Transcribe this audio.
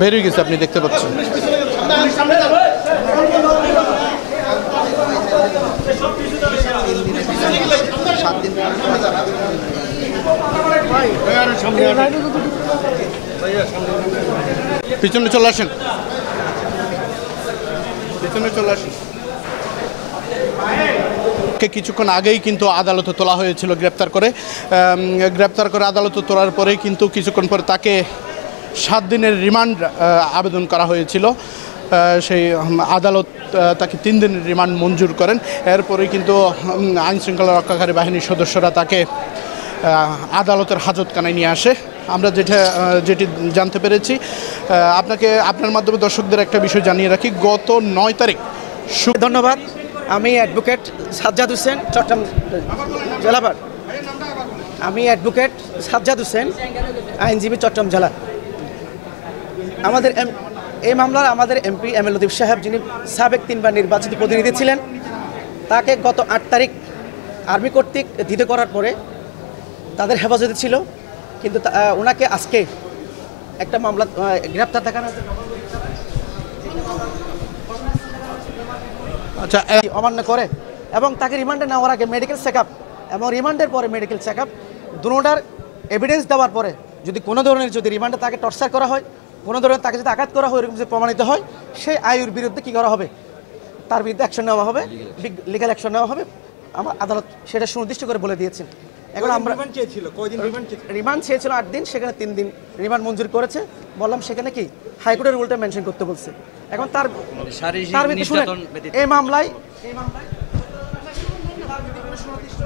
বের হয়ে গেছে, আপনি দেখতে পাচ্ছেন। পিছনে চলে আসেন, পিছনে চলে আসেন। কিছুক্ষণ আগেই কিন্তু আদালতে তোলা হয়েছিল গ্রেপ্তার করে আদালতে তোলার পরে কিন্তু কিছুক্ষণ পরে তাকে 7 দিনের রিমান্ড আবেদন করা হয়েছিল। সেই আদালত তাকে 3 দিনের রিমান্ড মঞ্জুর করেন। এরপরেই কিন্তু আইনশৃঙ্খলা রক্ষাকারী বাহিনীর সদস্যরা তাকে আদালতের হাজতখানায় নিয়ে আসে। আমরা যেটি জানতে পেরেছি, আপনার মাধ্যমে দর্শকদের একটা বিষয় জানিয়ে রাখি। গত 9 তারিখ। ধন্যবাদ। আমি অ্যাডভোকেট সাজ্জাদ হোসেন, চট্টগ্রাম জেলাপার। আমি অ্যাডভোকেট সাজ্জাদ হোসেন, আইনজীবী, চট্টগ্রাম জেলা। এই মামলার আমাদের এমপি এম এ লতিফ সাহেব, যিনি সাবেক 3 বার নির্বাচিত প্রতিনিধি ছিলেন, তাকে গত 8 তারিখ আর্মি কর্তৃক ধৃত করার পরে তাদের হেফাজতে ছিল, কিন্তু ওনাকে আজকে একটা মামলা গ্রেপ্তার দেখানো অমান্য করে এবং তাকে রিমান্ডে নেওয়ার আগে মেডিকেল চেক আপ এবং রিমান্ডের পরে মেডিকেল চেক আপ দুটোটার এভিডেন্স দেওয়ার পরে যদি কোনো ধরনের রিমান্ডে তাকে টর্চার করা হয়, কোনো ধরনের তাকে যদি আঘাত করা হয়, এরকম যদি প্রমাণিত হয়, সেই আয়ুর বিরুদ্ধে কী করা হবে, তার বিরুদ্ধে অ্যাকশন নেওয়া হবে, লিগ্যাল অ্যাকশন নেওয়া হবে। আমার আদালত সেটা সুনির্দিষ্ট করে বলে দিয়েছেন এখন আমরা রিমান্ড চেয়েছিল, কয়দিন রিমান্ড চেয়েছিল? রিমান্ড চেয়েছিল 8 দিন, সেখানে 3 দিন রিমান্ড মঞ্জুর করেছে। বললাম সেখানে কি হাইকোর্টের রুলটা মেনশন করতে বলছে। এখন তার শারীরিক ভিত্তি শুনেন, নির্যাতন ব্যতীত এই মামলায় তার ভিত্তি কোনো সুনির্দিষ্ট